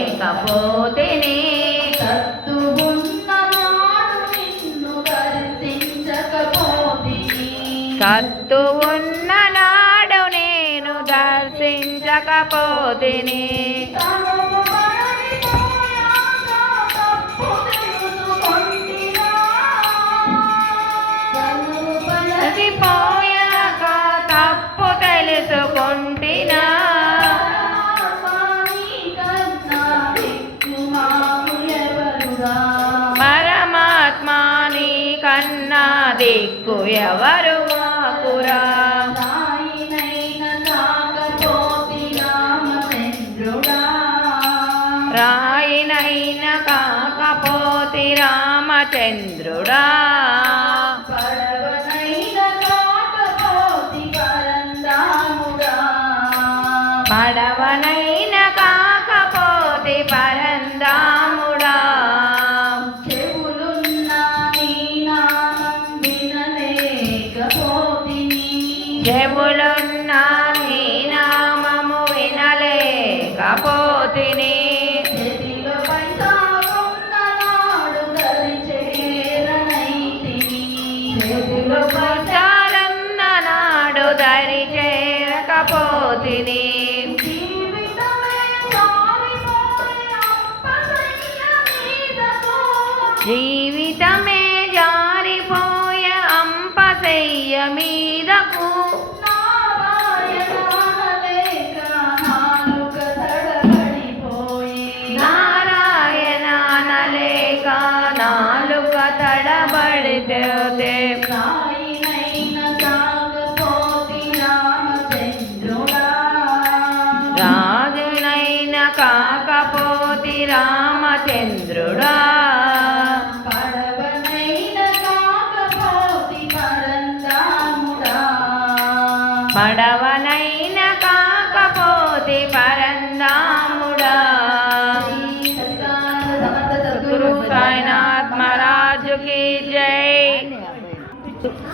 లేకపోతిని సత్తు ఉన్న నాడు నేను దర్శించకపోతిని పోయాక తప్పు తెలుసుకుంటినా పరమాత్మా నీ కన్నా దిక్కు ఎవరు మాకురా రాయినైన కాకపోతి రామచంద్రుడా పడవనైన కాకపోతి పరందాముడా చెవులున్న నీ నామము వినలేకపోతిని చారన్న నాడు దరి చేరకపోతిని జీవితమే జారిపోయ అంపశయ్య మీదకు నారాయణ అనలేక నాలుక తడబడితే రాజునైన కాకపోతి రామచంద్రుడా పడవనైన కాకపోతి పర